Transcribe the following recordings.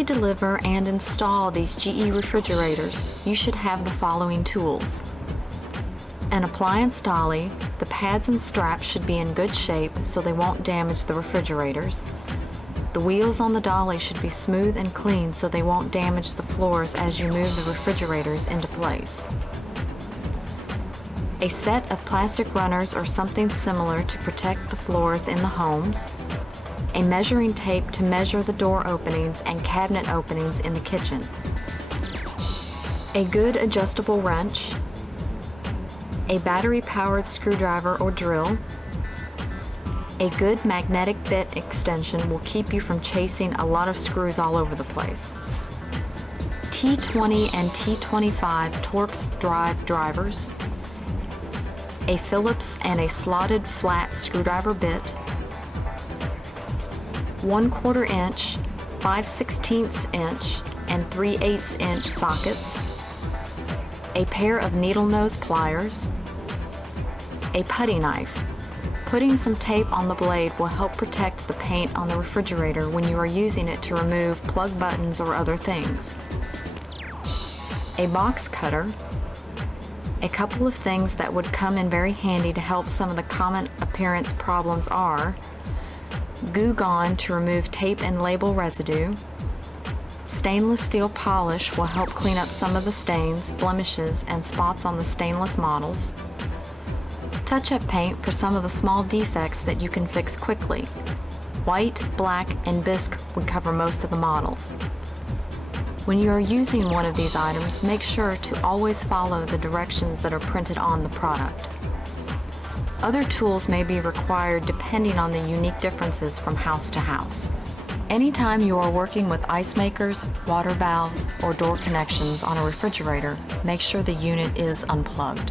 safely deliver and install these GE refrigerators, you should have the following tools. An appliance dolly. The pads and straps should be in good shape so they won't damage the refrigerators. The wheels on the dolly should be smooth and clean so they won't damage the floors as you move the refrigerators into place. A set of plastic runners or something similar to protect the floors in the homes. A measuring tape to measure the door openings and cabinet openings in the kitchen. A good adjustable wrench. A battery-powered screwdriver or drill. A good magnetic bit extension will keep you from chasing a lot of screws all over the place. T20 and T25 Torx drive drivers. A Phillips and a slotted flat screwdriver bit. 1/4 inch, 5/16 inch, and 3/8 inch sockets. A pair of needle nose pliers. A putty knife. Putting some tape on the blade will help protect the paint on the refrigerator when you are using it to remove plug buttons or other things. A box cutter. A couple of things that would come in very handy to help some of the common appearance problems are Goo Gone to remove tape and label residue. Stainless steel polish will help clean up some of the stains, blemishes, and spots on the stainless models. Touch-up paint for some of the small defects that you can fix quickly. White, black, and bisque would cover most of the models. When you are using one of these items, make sure to always follow the directions that are printed on the product. Other tools may be required depending on the unique differences from house to house. Anytime you are working with ice makers, water valves, or door connections on a refrigerator, make sure the unit is unplugged.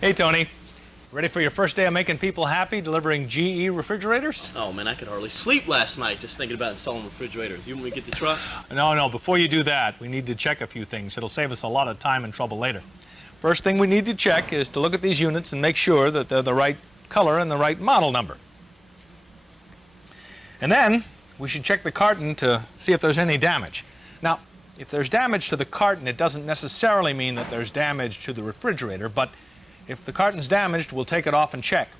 Hey, Tony. Ready for your first day of making people happy delivering GE refrigerators? Oh, man, I could hardly sleep last night just thinking about installing refrigerators. You want me to get the truck? No, before you do that, we need to check a few things. It'll save us a lot of time and trouble later. First thing we need to check is to look at these units and make sure that they're the right color and the right model number. And then we should check the carton to see if there's any damage. Now, if there's damage to the carton, it doesn't necessarily mean that there's damage to the refrigerator, but if the carton's damaged, we'll take it off and check.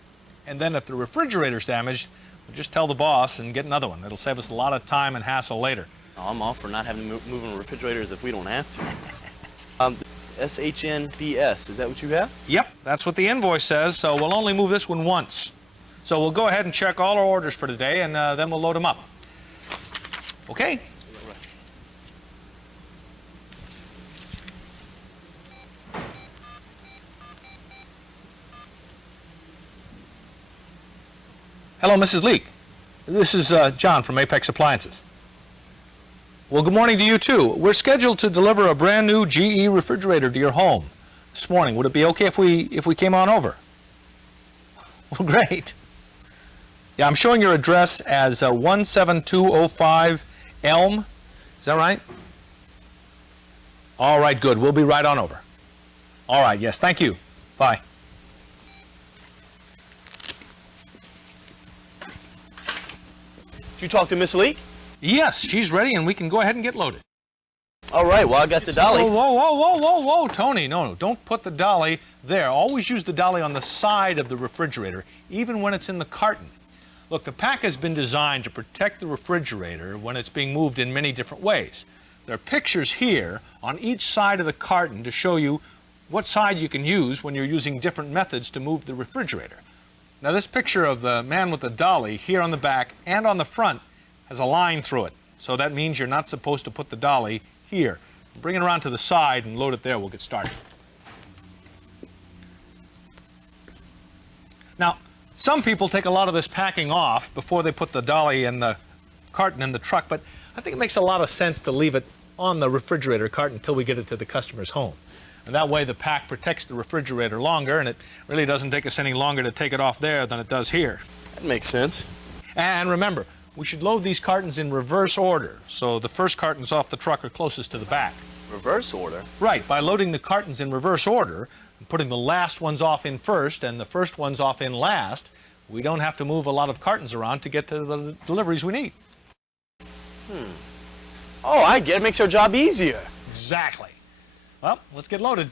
And then if the refrigerator's damaged, we'll just tell the boss and get another one. It'll save us a lot of time and hassle later. Oh, I'm all for not having to move in refrigerators if we don't have to. SHNBS, is that what you have? Yep, that's what the invoice says, so we'll only move this one once. So we'll go ahead and check all our orders for today, and then we'll load them up. Okay? Hello, Mrs. Leek. This is John from Apex Appliances. Well, good morning to you, too. We're scheduled to deliver a brand new GE refrigerator to your home this morning. Would it be okay if we came on over? Well, great. Yeah, I'm showing your address as 17205 Elm. Is that right? All right, good. We'll be right on over. All right, yes, thank you. Bye. Did you talk to Miss Leek? Yes, she's ready, and we can go ahead and get loaded. All right, well, I got the dolly. Whoa, Tony, no, don't put the dolly there. Always use the dolly on the side of the refrigerator, even when it's in the carton. Look, the pack has been designed to protect the refrigerator when it's being moved in many different ways. There are pictures here on each side of the carton to show you what side you can use when you're using different methods to move the refrigerator. Now, this picture of the man with the dolly here on the back and on the front has a line through it. So that means you're not supposed to put the dolly here. Bring it around to the side and load it there. We'll get started. Now, some people take a lot of this packing off before they put the dolly and the carton in the truck, but I think it makes a lot of sense to leave it on the refrigerator carton until we get it to the customer's home. And that way the pack protects the refrigerator longer, and it really doesn't take us any longer to take it off there than it does here. That makes sense. And remember, we should load these cartons in reverse order, so the first cartons off the truck are closest to the back. Reverse order? Right, by loading the cartons in reverse order, and putting the last ones off in first and the first ones off in last, we don't have to move a lot of cartons around to get to the deliveries we need. Oh, I get it. Makes our job easier. Exactly. Well, let's get loaded.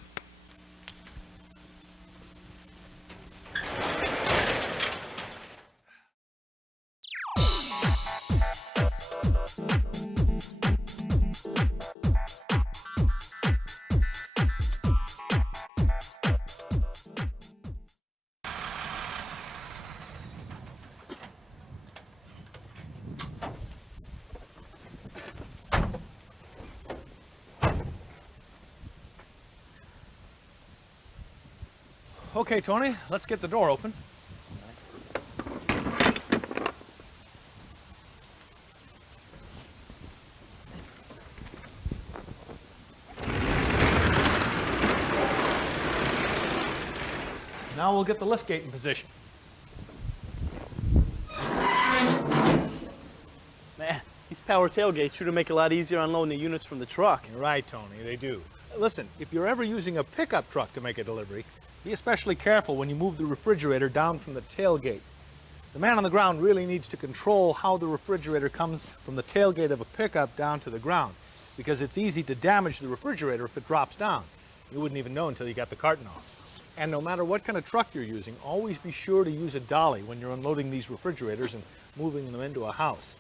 Okay, Tony, let's get the door open. Now we'll get the lift gate in position. Man, these power tailgates sure to make it a lot easier unloading the units from the truck. You're right, Tony, they do. Listen, if you're ever using a pickup truck to make a delivery, be especially careful when you move the refrigerator down from the tailgate. The man on the ground really needs to control how the refrigerator comes from the tailgate of a pickup down to the ground, because it's easy to damage the refrigerator if it drops down. You wouldn't even know until you got the carton off. And no matter what kind of truck you're using, always be sure to use a dolly when you're unloading these refrigerators and moving them into a house.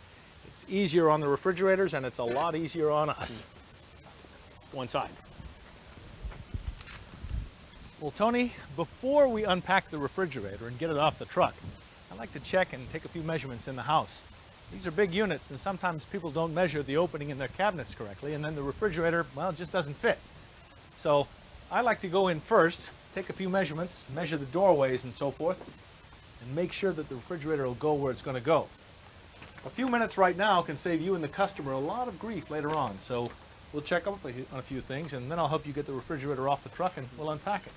It's easier on the refrigerators and it's a lot easier on us. Go inside. Well, Tony, before we unpack the refrigerator and get it off the truck, I like to check and take a few measurements in the house. These are big units, and sometimes people don't measure the opening in their cabinets correctly, and then the refrigerator, well, just doesn't fit. So I like to go in first, take a few measurements, measure the doorways and so forth, and make sure that the refrigerator will go where it's going to go. A few minutes right now can save you and the customer a lot of grief later on, so we'll check up on a few things, and then I'll help you get the refrigerator off the truck and we'll unpack it.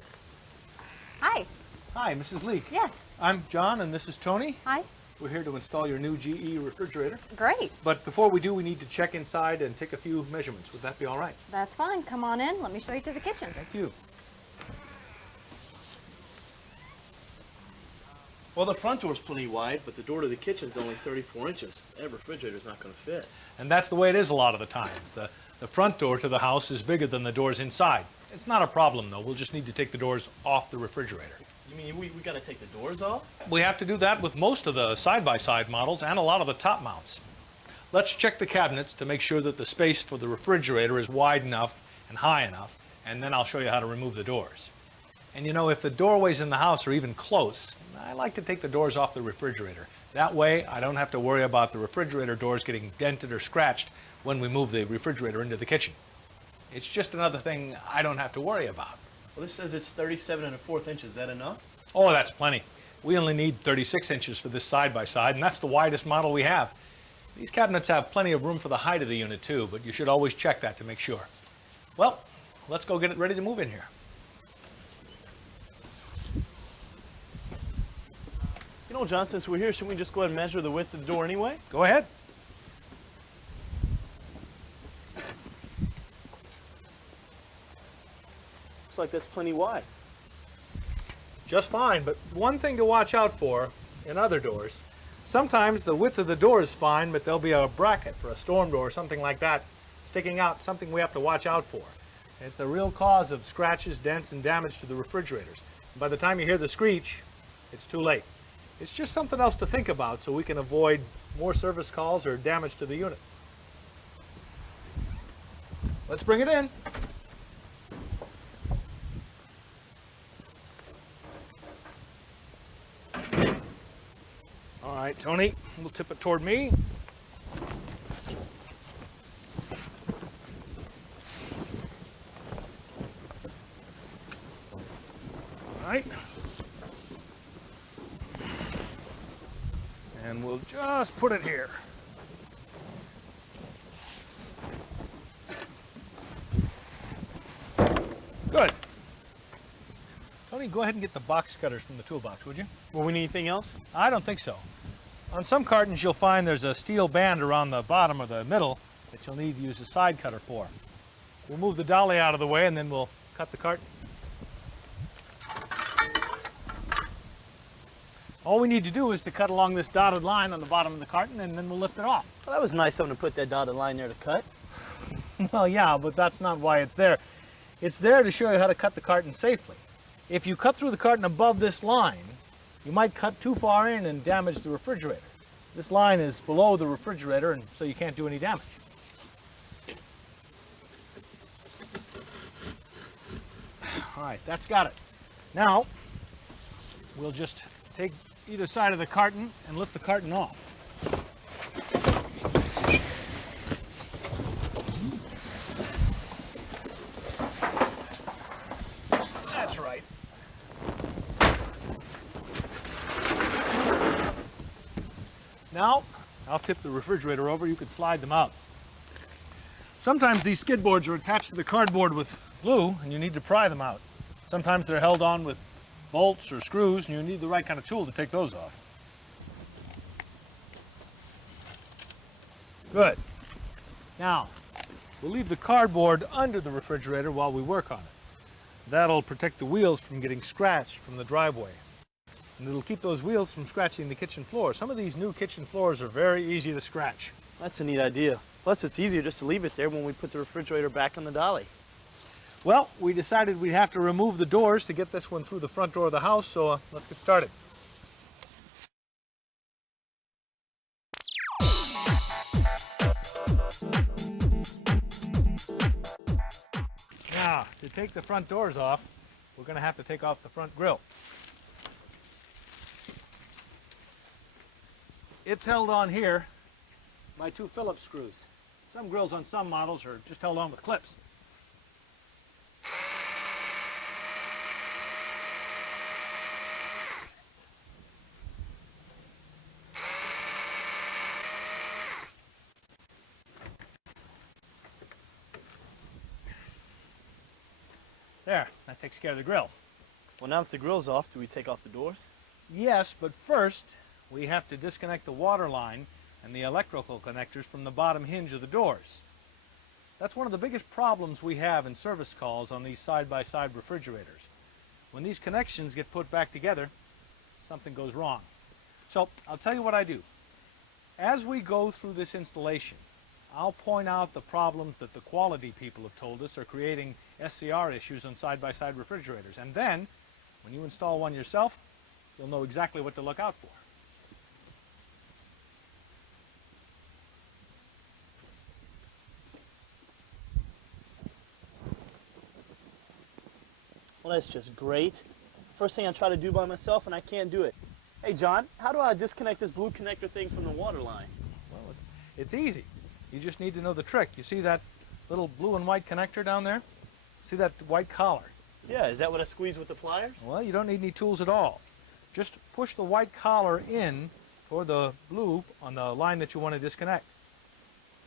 Hi. Hi, Mrs. Leek. Yes. I'm John, and this is Tony. Hi. We're here to install your new GE refrigerator. Great. But before we do, we need to check inside and take a few measurements. Would that be all right? That's fine. Come on in. Let me show you to the kitchen. Thank you. Well, the front door's plenty wide, but the door to the kitchen's only 34 inches. That refrigerator's not going to fit. And that's the way it is a lot of the times. The front door to the house is bigger than the doors inside. It's not a problem, though. We'll just need to take the doors off the refrigerator. You mean we got to take the doors off? We have to do that with most of the side-by-side models and a lot of the top mounts. Let's check the cabinets to make sure that the space for the refrigerator is wide enough and high enough, and then I'll show you how to remove the doors. And you know, if the doorways in the house are even close, I like to take the doors off the refrigerator. That way, I don't have to worry about the refrigerator doors getting dented or scratched when we move the refrigerator into the kitchen. It's just another thing I don't have to worry about. Well, this says it's 37 1/4 inches. Is that enough? Oh, that's plenty. We only need 36 inches for this side-by-side, and that's the widest model we have. These cabinets have plenty of room for the height of the unit, too, but you should always check that to make sure. Well, let's go get it ready to move in here. You know, John, since we're here, shouldn't we just go ahead and measure the width of the door anyway? Go ahead. Looks like that's plenty wide. Just fine, but one thing to watch out for in other doors, sometimes the width of the door is fine, but there'll be a bracket for a storm door or something like that sticking out, something we have to watch out for. It's a real cause of scratches, dents, and damage to the refrigerators. And by the time you hear the screech, it's too late. It's just something else to think about so we can avoid more service calls or damage to the units. Let's bring it in. All right, Tony, we'll tip it toward me. All right. And we'll just put it here. Good. Tony, go ahead and get the box cutters from the toolbox, would you? Will we need anything else? I don't think so. On some cartons, you'll find there's a steel band around the bottom or the middle that you'll need to use a side cutter for. We'll move the dolly out of the way and then we'll cut the carton. All we need to do is to cut along this dotted line on the bottom of the carton and then we'll lift it off. Well, that was nice of them to put that dotted line there to cut. Well, yeah, but that's not why it's there. It's there to show you how to cut the carton safely. If you cut through the carton above this line, you might cut too far in and damage the refrigerator. This line is below the refrigerator, and so you can't do any damage. All right, that's got it. Now, we'll just take either side of the carton and lift the carton off. That's right. Now, I'll tip the refrigerator over. You can slide them out. Sometimes these skid boards are attached to the cardboard with glue, and you need to pry them out. Sometimes they're held on with bolts or screws, and you need the right kind of tool to take those off. Good. Now, we'll leave the cardboard under the refrigerator while we work on it. That'll protect the wheels from getting scratched from the driveway. And it'll keep those wheels from scratching the kitchen floor. Some of these new kitchen floors are very easy to scratch. That's a neat idea. Plus, it's easier just to leave it there when we put the refrigerator back on the dolly. Well, we decided we'd have to remove the doors to get this one through the front door of the house, so let's get started. Now, to take the front doors off, we're going to have to take off the front grille. It's held on here by two Phillips screws. Some grills on some models are just held on with clips. There, that takes care of the grill. Well, now that the grill's off, do we take off the doors? Yes, but first we have to disconnect the water line and the electrical connectors from the bottom hinge of the doors. That's one of the biggest problems we have in service calls on these side-by-side refrigerators. When these connections get put back together, something goes wrong. So I'll tell you what I do. As we go through this installation, I'll point out the problems that the quality people have told us are creating SCR issues on side-by-side refrigerators. And then, when you install one yourself, you'll know exactly what to look out for. Well, that's just great. First thing I try to do by myself, and I can't do it. Hey, John, how do I disconnect this blue connector thing from the water line? Well, it's easy. You just need to know the trick. You see that little blue and white connector down there? See that white collar? Yeah, is that what I squeeze with the pliers? Well, you don't need any tools at all. Just push the white collar in toward the blue on the line that you want to disconnect.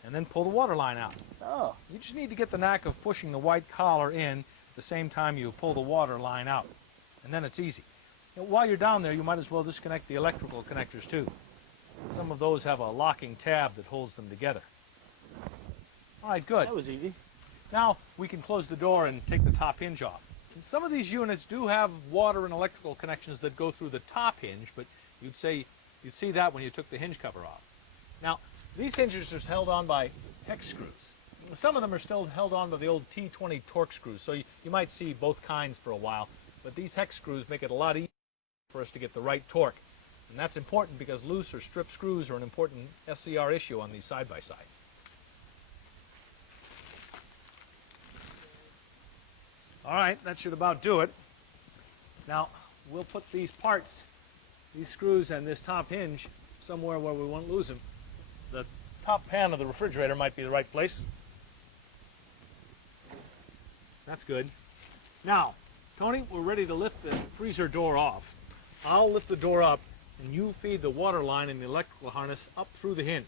And then pull the water line out. Oh. You just need to get the knack of pushing the white collar in at the same time you pull the water line out. And then it's easy. And while you're down there, you might as well disconnect the electrical connectors too. Some of those have a locking tab that holds them together. All right, good. That was easy. Now we can close the door and take the top hinge off. And some of these units do have water and electrical connections that go through the top hinge, but you'd see that when you took the hinge cover off. Now, these hinges are held on by hex screws. Some of them are still held on by the old T20 torque screws, so you might see both kinds for a while, but these hex screws make it a lot easier for us to get the right torque. And that's important because loose or strip screws are an important SCR issue on these side-by-sides. All right, that should about do it. Now, we'll put these parts, these screws and this top hinge, somewhere where we won't lose them. The top pan of the refrigerator might be the right place. That's good. Now, Tony, we're ready to lift the freezer door off. I'll lift the door up, and you feed the water line and the electrical harness up through the hinge.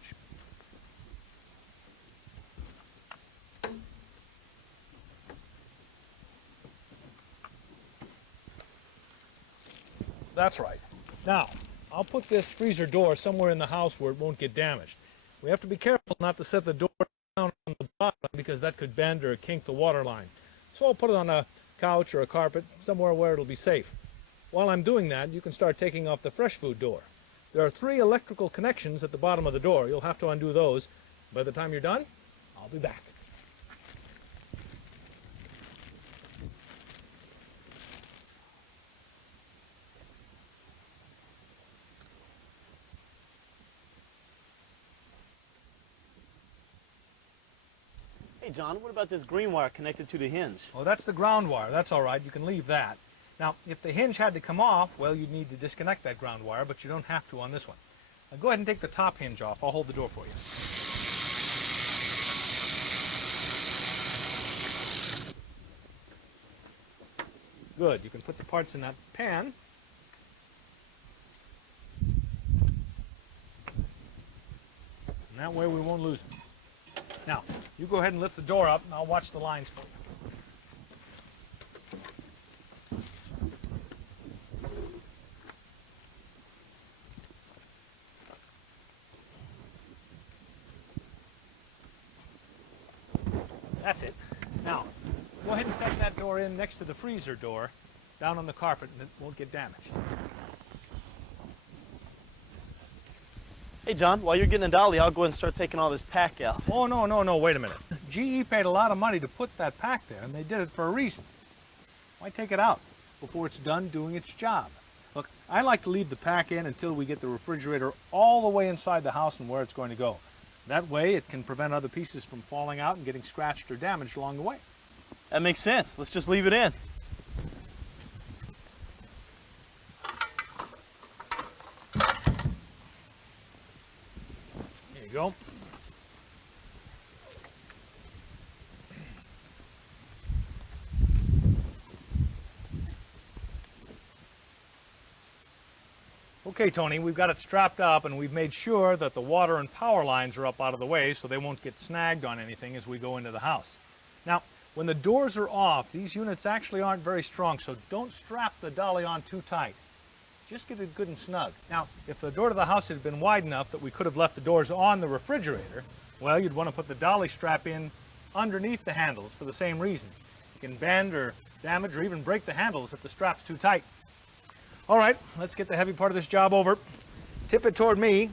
That's right. Now, I'll put this freezer door somewhere in the house where it won't get damaged. We have to be careful not to set the door down on the bottom because that could bend or kink the water line. So I'll put it on a couch or a carpet, somewhere where it'll be safe. While I'm doing that, you can start taking off the fresh food door. There are 3 electrical connections at the bottom of the door. You'll have to undo those. By the time you're done, I'll be back. Hey John, what about this green wire connected to the hinge? Oh, that's the ground wire. That's all right. You can leave that. Now, if the hinge had to come off, well, you'd need to disconnect that ground wire, but you don't have to on this one. Now, go ahead and take the top hinge off. I'll hold the door for you. Good. You can put the parts in that pan. And that way we won't lose them. Now, you go ahead and lift the door up, and I'll watch the lines for you. That's it. Now, go ahead and set that door in next to the freezer door, down on the carpet, and it won't get damaged. Hey John, while you're getting a dolly, I'll go ahead and start taking all this pack out. Oh, no, wait a minute. GE paid a lot of money to put that pack there, and they did it for a reason. Why take it out before it's done doing its job? Look, I like to leave the pack in until we get the refrigerator all the way inside the house and where it's going to go. That way, it can prevent other pieces from falling out and getting scratched or damaged along the way. That makes sense. Let's just leave it in. There you go. Okay, Tony, we've got it strapped up and we've made sure that the water and power lines are up out of the way so they won't get snagged on anything as we go into the house. Now, when the doors are off, these units actually aren't very strong, so don't strap the dolly on too tight. Just get it good and snug. Now, if the door to the house had been wide enough that we could have left the doors on the refrigerator, well, you'd want to put the dolly strap in underneath the handles for the same reason. You can bend or damage or even break the handles if the strap's too tight. All right, let's get the heavy part of this job over. Tip it toward me.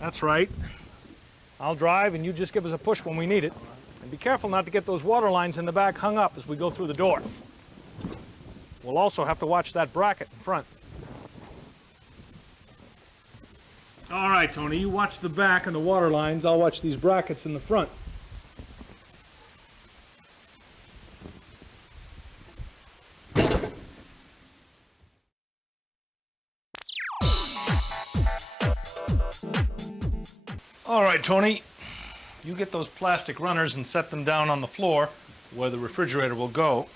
That's right. I'll drive and you just give us a push when we need it. And be careful not to get those water lines in the back hung up as we go through the door. We'll also have to watch that bracket in front. All right, Tony, you watch the back and the water lines. I'll watch these brackets in the front. All right, Tony, you get those plastic runners and set them down on the floor where the refrigerator will go.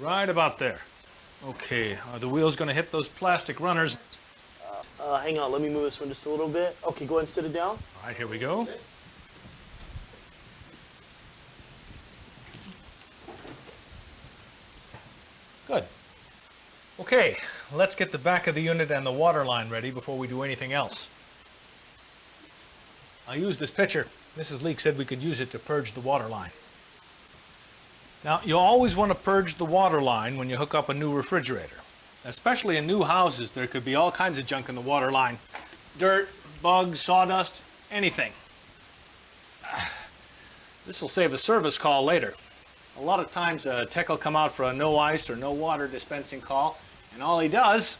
Right about there. Okay, are the wheels going to hit those plastic runners? Hang on, let me move this one just a little bit. Okay, go ahead and sit it down. All right, here we go. Good. Okay, let's get the back of the unit and the water line ready before we do anything else. I'll use this pitcher. Mrs. Leek said we could use it to purge the water line. Now, you always want to purge the water line when you hook up a new refrigerator. Especially in new houses, there could be all kinds of junk in the water line. Dirt, bugs, sawdust, anything. This will save a service call later. A lot of times a tech will come out for a no ice or no water dispensing call, and all he does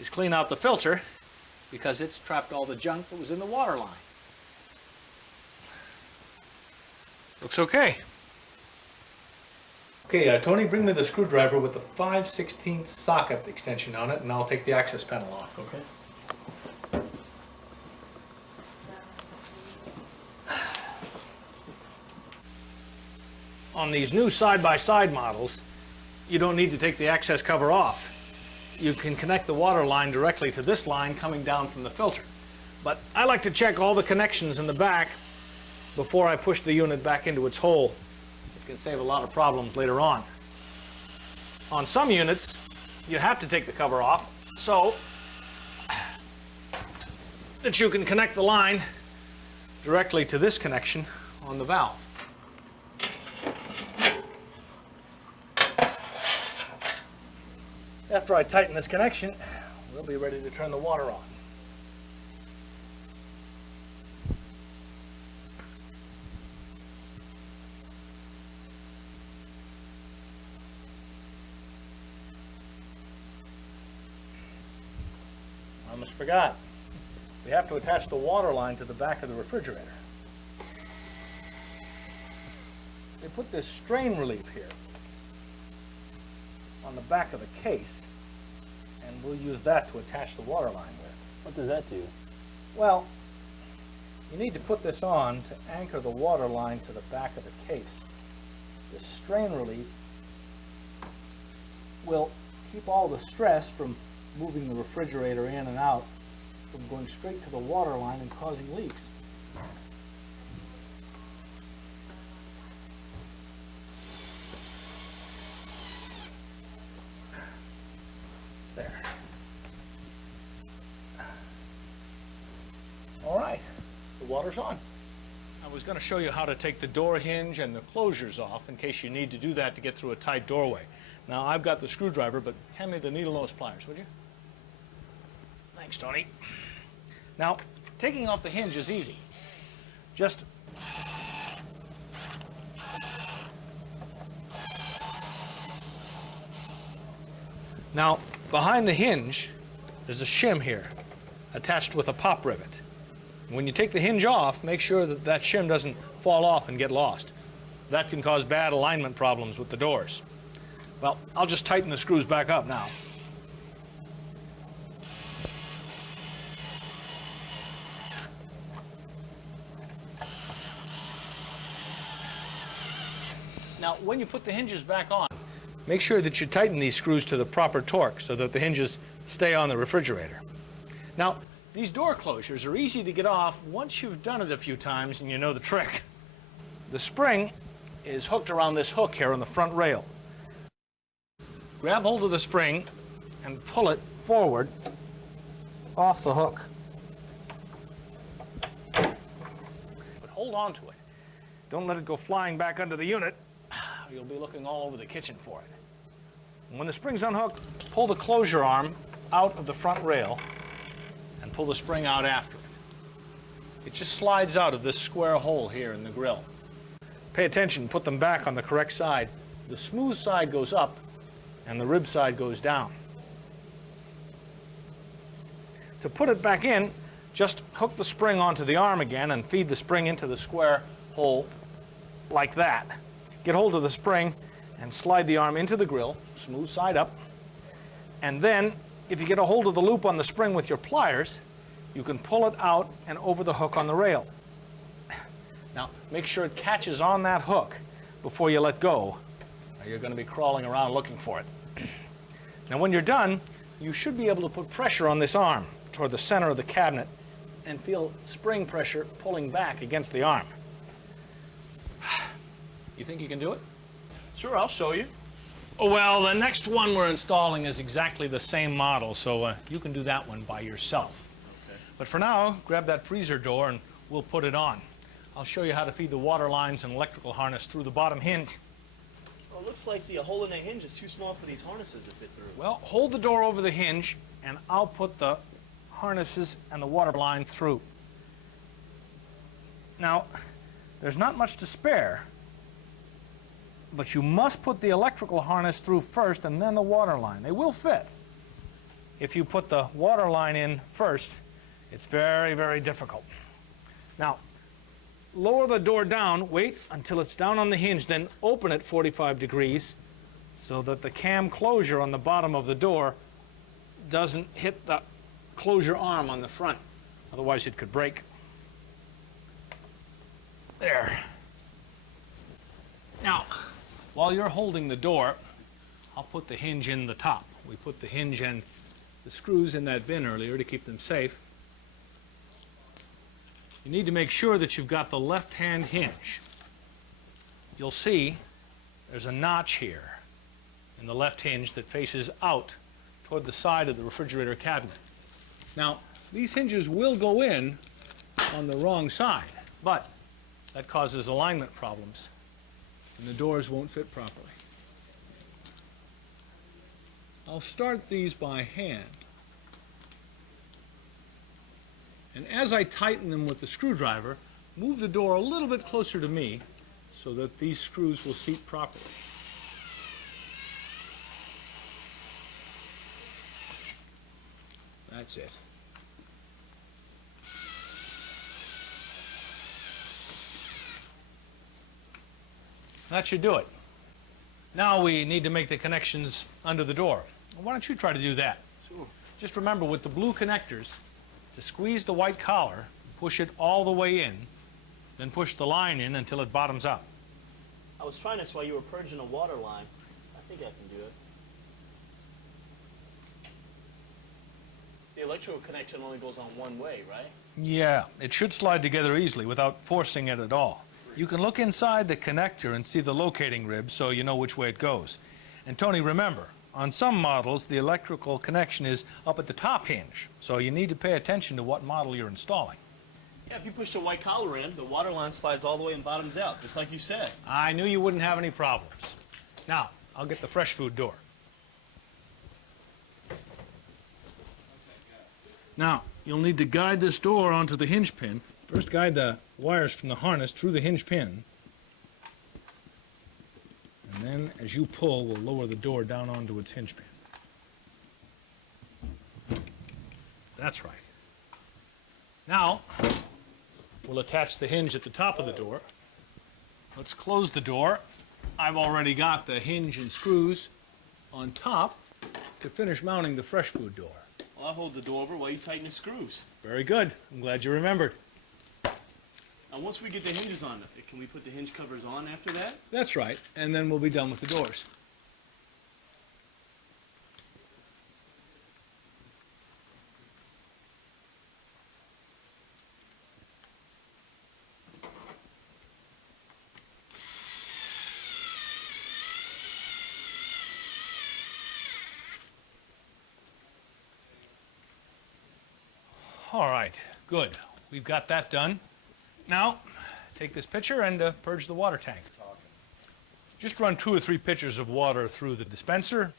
is clean out the filter because it's trapped all the junk that was in the water line. Looks okay. Okay, Tony, bring me the screwdriver with the 5/16 socket extension on it, and I'll take the access panel off. Okay. On these new side-by-side models, you don't need to take the access cover off. You can connect the water line directly to this line coming down from the filter. But I like to check all the connections in the back before I push the unit back into its hole. It can save a lot of problems later on. On some units, you have to take the cover off so that you can connect the line directly to this connection on the valve. After I tighten this connection, we'll be ready to turn the water on. I almost forgot. We have to attach the water line to the back of the refrigerator. They put this strain relief here on the back of the case, and we'll use that to attach the water line with. What does that do? Well, you need to put this on to anchor the water line to the back of the case. This strain relief will keep all the stress from moving the refrigerator in and out from going straight to the water line and causing leaks. There. All right, the water's on. I was going to show you how to take the door hinge and the closures off in case you need to do that to get through a tight doorway. Now, I've got the screwdriver, but hand me the needle nose pliers, would you? Thanks, Tony. Now, taking off the hinge is easy. Just now, behind the hinge, there's a shim here, attached with a pop rivet. When you take the hinge off, make sure that that shim doesn't fall off and get lost. That can cause bad alignment problems with the doors. Well, I'll just tighten the screws back up now. Now, when you put the hinges back on, make sure that you tighten these screws to the proper torque so that the hinges stay on the refrigerator. Now, these door closures are easy to get off once you've done it a few times and you know the trick. The spring is hooked around this hook here on the front rail. Grab hold of the spring and pull it forward off the hook. But hold on to it. Don't let it go flying back under the unit. You'll be looking all over the kitchen for it. And when the spring's unhooked, pull the closure arm out of the front rail and pull the spring out after it. It just slides out of this square hole here in the grill. Pay attention, put them back on the correct side. The smooth side goes up and the rib side goes down. To put it back in, just hook the spring onto the arm again and feed the spring into the square hole like that. Get hold of the spring and slide the arm into the grill, smooth side up. And then, if you get a hold of the loop on the spring with your pliers, you can pull it out and over the hook on the rail. Now, make sure it catches on that hook before you let go, or you're going to be crawling around looking for it. Now, when you're done, you should be able to put pressure on this arm toward the center of the cabinet and feel spring pressure pulling back against the arm. You think you can do it? Sure, I'll show you. Oh, well, the next one we're installing is exactly the same model, so you can do that one by yourself. Okay. But for now, grab that freezer door and we'll put it on. I'll show you how to feed the water lines and electrical harness through the bottom hinge. Well, it looks like the hole in the hinge is too small for these harnesses to fit through. Well, hold the door over the hinge and I'll put the harnesses and the water line through. Now, there's not much to spare, but you must put the electrical harness through first and then the water line. They will fit. If you put the water line in first, it's very, very difficult. Now, lower the door down, wait until it's down on the hinge, then open it 45 degrees so that the cam closure on the bottom of the door doesn't hit the closure arm on the front. Otherwise it could break. There. Now, while you're holding the door, I'll put the hinge in the top. We put the hinge and the screws in that bin earlier to keep them safe. You need to make sure that you've got the left-hand hinge. You'll see there's a notch here in the left hinge that faces out toward the side of the refrigerator cabinet. Now, these hinges will go in on the wrong side. But that causes alignment problems, and the doors won't fit properly. I'll start these by hand. And as I tighten them with the screwdriver, move the door a little bit closer to me so that these screws will seat properly. That's it. That should do it. Now we need to make the connections under the door. Why don't you try to do that? Sure. Just remember, with the blue connectors, to squeeze the white collar, push it all the way in, then push the line in until it bottoms out. I was trying this while you were purging a water line. I think I can do it. The electrical connection only goes on one way, right? Yeah, it should slide together easily without forcing it at all. You can look inside the connector and see the locating ribs so you know which way it goes. And Tony, remember, on some models the electrical connection is up at the top hinge, so you need to pay attention to what model you're installing. Yeah, if you push the white collar in, the water line slides all the way and bottoms out, just like you said. I knew you wouldn't have any problems. Now, I'll get the fresh food door. Now, you'll need to guide this door onto the hinge pin. First, guide the wires from the harness through the hinge pin. And then, as you pull, we'll lower the door down onto its hinge pin. That's right. Now, we'll attach the hinge at the top of the door. Let's close the door. I've already got the hinge and screws on top to finish mounting the fresh food door. Well, I'll hold the door over while you tighten the screws. Very good. I'm glad you remembered. Now, once we get the hinges on, can we put the hinge covers on after that? That's right, and then we'll be done with the doors. All right, good. We've got that done. Now, take this pitcher and purge the water tank. Just run 2 or 3 pitchers of water through the dispenser.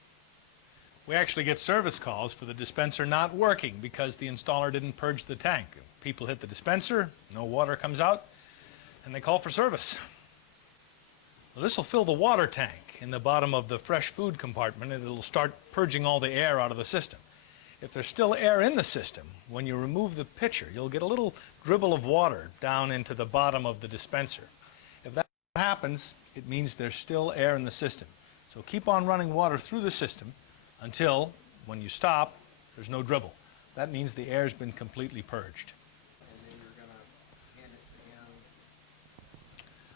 We actually get service calls for the dispenser not working because the installer didn't purge the tank. People hit the dispenser, no water comes out, and they call for service. Well, this will fill the water tank in the bottom of the fresh food compartment, and it'll start purging all the air out of the system. If there's still air in the system, when you remove the pitcher, you'll get a little dribble of water down into the bottom of the dispenser. If that happens, it means there's still air in the system. So keep on running water through the system until, when you stop, there's no dribble. That means the air's been completely purged. And then you're going to hand it down.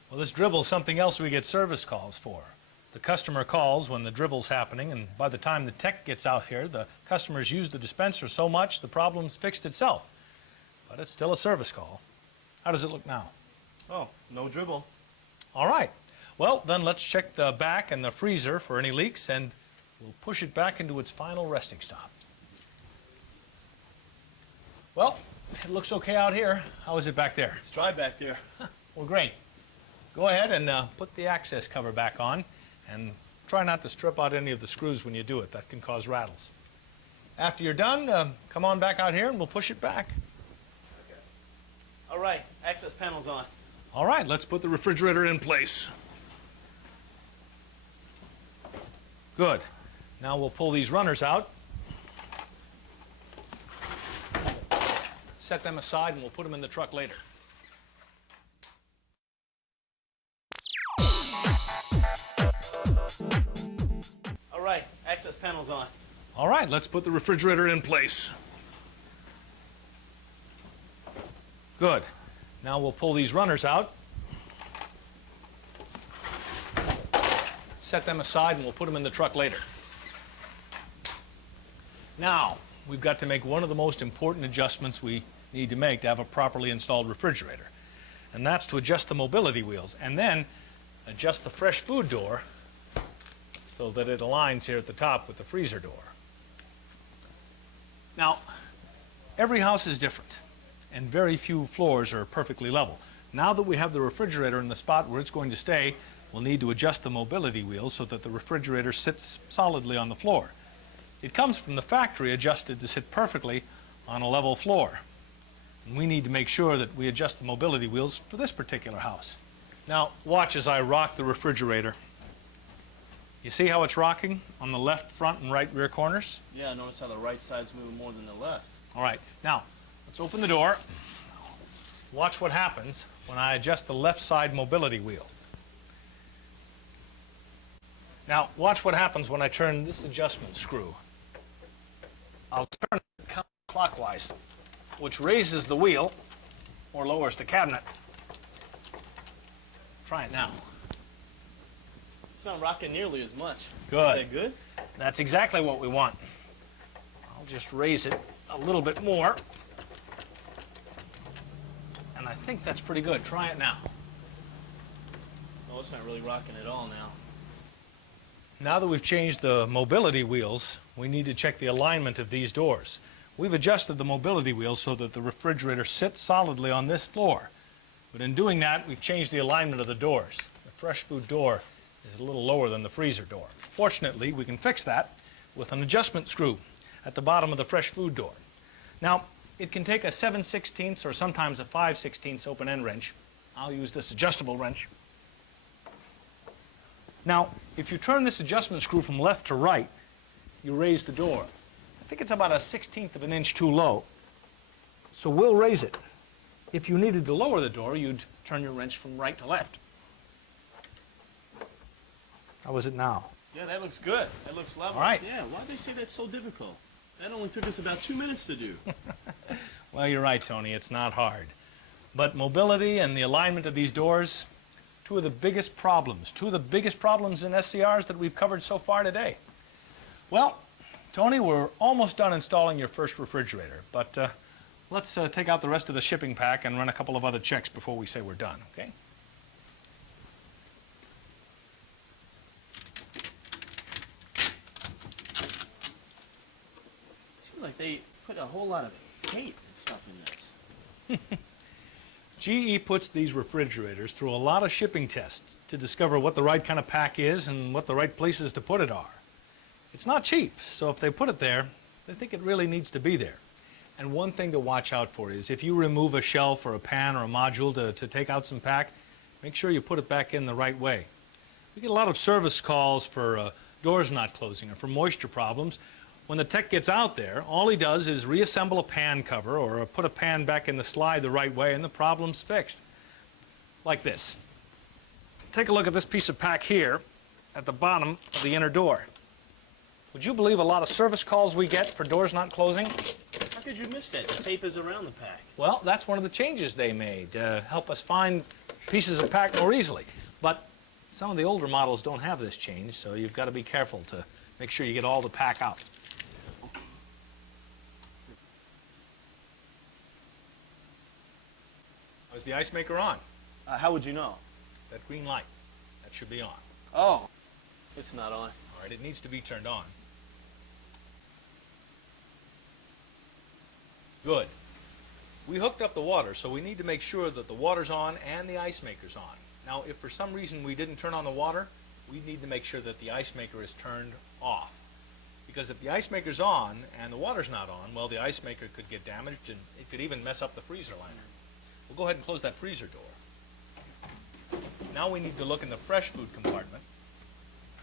Well, this dribble's something else we get service calls for. The customer calls when the dribble's happening, and by the time the tech gets out here, the customer's used the dispenser so much the problem's fixed itself. But it's still a service call. How does it look now? Oh, no dribble. All right. Well, then let's check the back and the freezer for any leaks, and we'll push it back into its final resting stop. Well, it looks okay out here. How is it back there? It's dry back there. Well, great. Go ahead and put the access cover back on, and try not to strip out any of the screws when you do it. That can cause rattles. After you're done, come on back out here and we'll push it back. Okay. All right, access panel's on. All right, let's put the refrigerator in place. Good. Now we'll pull these runners out, set them aside, and we'll put them in the truck later. All right, access panel's on. All right, let's put the refrigerator in place. Good. Now we'll pull these runners out, set them aside, and we'll put them in the truck later. Now, we've got to make one of the most important adjustments we need to make to have a properly installed refrigerator. And that's to adjust the mobility wheels and then adjust the fresh food door so that it aligns here at the top with the freezer door. Now, every house is different, and very few floors are perfectly level. Now that we have the refrigerator in the spot where it's going to stay, we'll need to adjust the mobility wheels so that the refrigerator sits solidly on the floor. It comes from the factory adjusted to sit perfectly on a level floor. And we need to make sure that we adjust the mobility wheels for this particular house. Now, watch as I rock the refrigerator. You see how it's rocking on the left front and right rear corners? Yeah, notice how the right side's moving more than the left. All right, now, let's open the door. Watch what happens when I adjust the left side mobility wheel. Now, watch what happens when I turn this adjustment screw. I'll turn it counterclockwise, which raises the wheel or lowers the cabinet. Try it now. It's not rocking nearly as much. Good. Is that good? That's exactly what we want. I'll just raise it a little bit more. And I think that's pretty good. Try it now. Oh, it's not really rocking at all now. Now that we've changed the mobility wheels, we need to check the alignment of these doors. We've adjusted the mobility wheels so that the refrigerator sits solidly on this floor. But in doing that, we've changed the alignment of the doors. The fresh food door is a little lower than the freezer door. Fortunately, we can fix that with an adjustment screw at the bottom of the fresh food door. Now, it can take a 7/16 or sometimes a 5/16 open-end wrench. I'll use this adjustable wrench. Now, if you turn this adjustment screw from left to right, you raise the door. I think it's about a 1/16 of an inch too low, so we'll raise it. If you needed to lower the door, you'd turn your wrench from right to left. How is it now? Yeah, that looks good. That looks level. All right. Yeah, why'd they say that's so difficult? That only took us about 2 minutes to do. Well, you're right, Tony. It's not hard. But mobility and the alignment of these doors, two of the biggest problems in SCRs that we've covered so far today. Well, Tony, we're almost done installing your first refrigerator, but let's take out the rest of the shipping pack and run a couple of other checks before we say we're done, okay? Seems like they put a whole lot of tape and stuff in this. GE puts these refrigerators through a lot of shipping tests to discover what the right kind of pack is and what the right places to put it are. It's not cheap, so if they put it there, they think it really needs to be there. And one thing to watch out for is if you remove a shelf or a pan or a module to take out some pack, make sure you put it back in the right way. We get a lot of service calls for doors not closing or for moisture problems. When the tech gets out there, all he does is reassemble a pan cover or put a pan back in the slide the right way and the problem's fixed. Like this. Take a look at this piece of pack here at the bottom of the inner door. Would you believe a lot of service calls we get for doors not closing? How could you miss that? The tape is around the pack. Well, that's one of the changes they made to help us find pieces of pack more easily. But some of the older models don't have this change, so you've got to be careful to make sure you get all the pack out. Is the ice maker on? How would you know? That green light. That should be on. Oh, it's not on. All right, it needs to be turned on. Good. We hooked up the water, so we need to make sure that the water's on and the ice maker's on. Now, if for some reason we didn't turn on the water, we need to make sure that the ice maker is turned off. Because if the ice maker's on and the water's not on, well, the ice maker could get damaged and it could even mess up the freezer liner. We'll go ahead and close that freezer door. Now we need to look in the fresh food compartment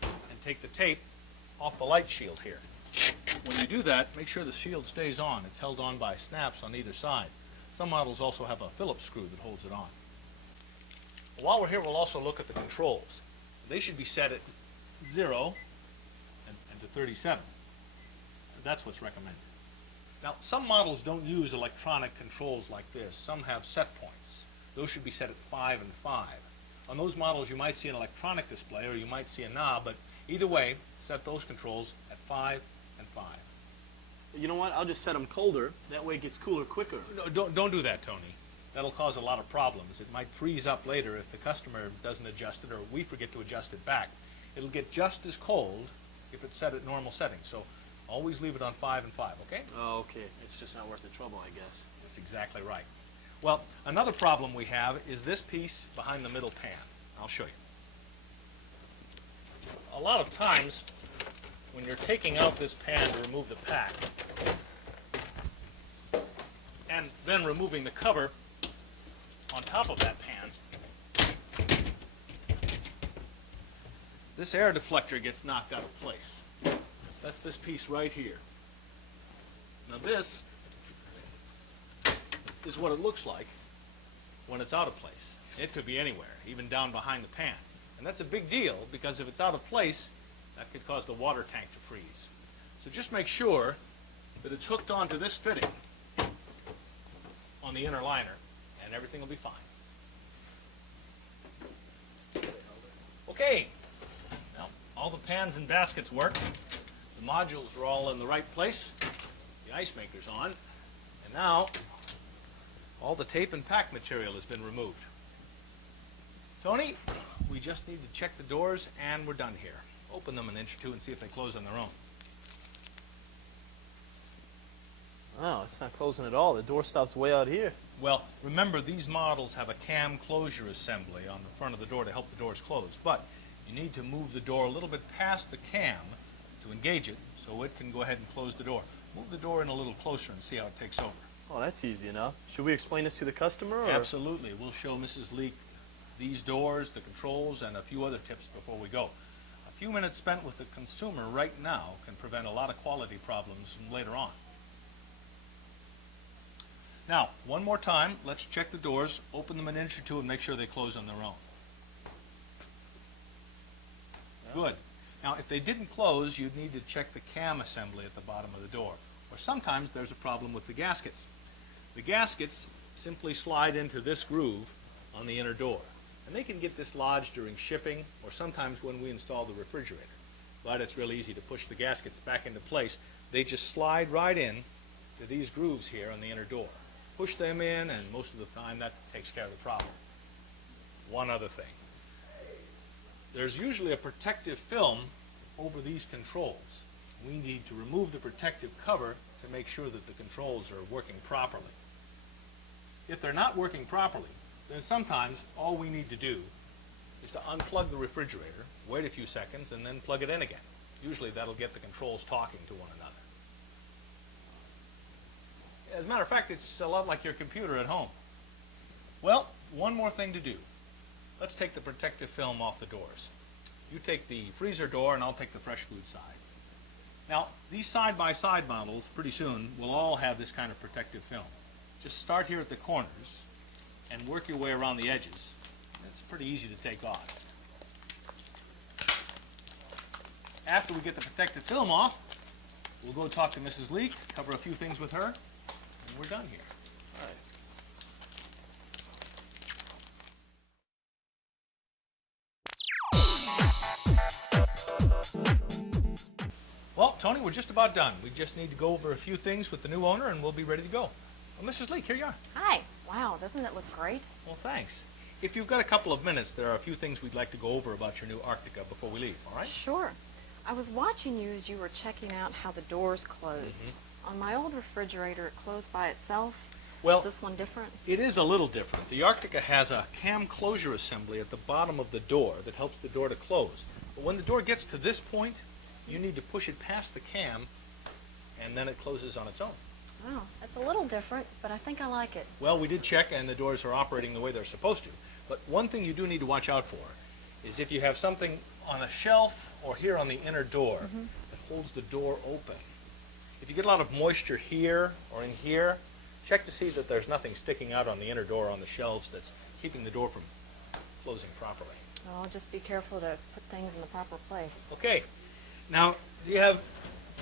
and take the tape off the light shield here. When you do that, make sure the shield stays on. It's held on by snaps on either side. Some models also have a Phillips screw that holds it on. While we're here, we'll also look at the controls. They should be set at 0 and to 37. That's what's recommended. Now, some models don't use electronic controls like this. Some have set points. Those should be set at 5 and 5. On those models, you might see an electronic display or you might see a knob, but either way, set those controls at 5 and 5. You know what? I'll just set them colder. That way it gets cooler quicker. No, don't do that, Tony. That'll cause a lot of problems. It might freeze up later if the customer doesn't adjust it or we forget to adjust it back. It'll get just as cold if it's set at normal settings. So always leave it on 5 and 5, okay? Oh, okay. It's just not worth the trouble, I guess. That's exactly right. Well, another problem we have is this piece behind the middle pan. I'll show you. A lot of times, when you're taking out this pan to remove the pack, and then removing the cover on top of that pan, this air deflector gets knocked out of place. That's this piece right here. Now this is what it looks like when it's out of place. It could be anywhere, even down behind the pan. And that's a big deal because if it's out of place, that could cause the water tank to freeze. So just make sure that it's hooked onto this fitting on the inner liner and everything will be fine. Okay, now all the pans and baskets work. The modules are all in the right place. The ice maker's on. And now all the tape and pack material has been removed. Tony, we just need to check the doors and we're done here. Open them an inch or two and see if they close on their own. Oh, it's not closing at all. The door stops way out here. Well, remember these models have a cam closure assembly on the front of the door to help the doors close, but you need to move the door a little bit past the cam to engage it so it can go ahead and close the door. Move the door in a little closer and see how it takes over. Oh, that's easy enough. Should we explain this to the customer? Or? Absolutely. We'll show Mrs. Leek these doors, the controls, and a few other tips before we go. A few minutes spent with the consumer right now can prevent a lot of quality problems later on. Now, one more time, let's check the doors, open them an inch or two, and make sure they close on their own. Good. Now, if they didn't close, you'd need to check the cam assembly at the bottom of the door. Or sometimes there's a problem with the gaskets. The gaskets simply slide into this groove on the inner door. And they can get dislodged during shipping or sometimes when we install the refrigerator. But it's really easy to push the gaskets back into place. They just slide right in to these grooves here on the inner door. Push them in, and most of the time that takes care of the problem. One other thing. There's usually a protective film over these controls. We need to remove the protective cover to make sure that the controls are working properly. If they're not working properly, then sometimes all we need to do is to unplug the refrigerator, wait a few seconds, and then plug it in again. Usually that'll get the controls talking to one another. As a matter of fact, it's a lot like your computer at home. Well, one more thing to do. Let's take the protective film off the doors. You take the freezer door and I'll take the fresh food side. Now, these side-by-side models, pretty soon, will all have this kind of protective film. Just start here at the corners and work your way around the edges. It's pretty easy to take off. After we get the protective film off, we'll go talk to Mrs. Leek, cover a few things with her, and we're done here. All right. Well, Tony, we're just about done. We just need to go over a few things with the new owner and we'll be ready to go. Well, Mrs. Leek, here you are. Hi. Wow, doesn't it look great? Well, thanks. If you've got a couple of minutes, there are a few things we'd like to go over about your new Arctica before we leave, all right? Sure. I was watching you as you were checking out how the doors closed. On my old refrigerator, it closed by itself. Well, is this one different? It is a little different. The Arctica has a cam closure assembly at the bottom of the door that helps the door to close. But when the door gets to this point, you need to push it past the cam, and then it closes on its own. Wow, that's a little different, but I think I like it. Well, we did check, and the doors are operating the way they're supposed to. But one thing you do need to watch out for is if you have something on a shelf or here on the inner door that holds the door open. If you get a lot of moisture here or in here, check to see that there's nothing sticking out on the inner door on the shelves that's keeping the door from closing properly. Well, just be careful to put things in the proper place. Okay. Now, do you have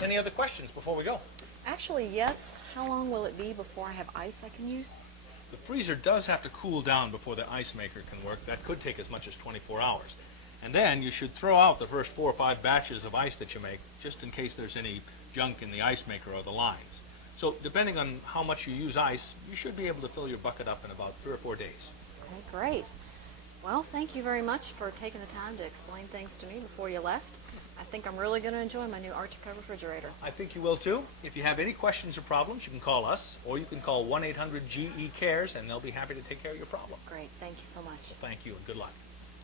any other questions before we go? Actually, yes. How long will it be before I have ice I can use? The freezer does have to cool down before the ice maker can work. That could take as much as 24 hours. And then you should throw out the first 4 or 5 batches of ice that you make, just in case there's any junk in the ice maker or the lines. So depending on how much you use ice, you should be able to fill your bucket up in about 3 or 4 days. Okay, great. Well, thank you very much for taking the time to explain things to me before you left. I think I'm really going to enjoy my new Archico refrigerator. I think you will too. If you have any questions or problems, you can call us, or you can call 1-800-GE-CARES, and they'll be happy to take care of your problem. Great. Thank you so much. Thank you, and good luck.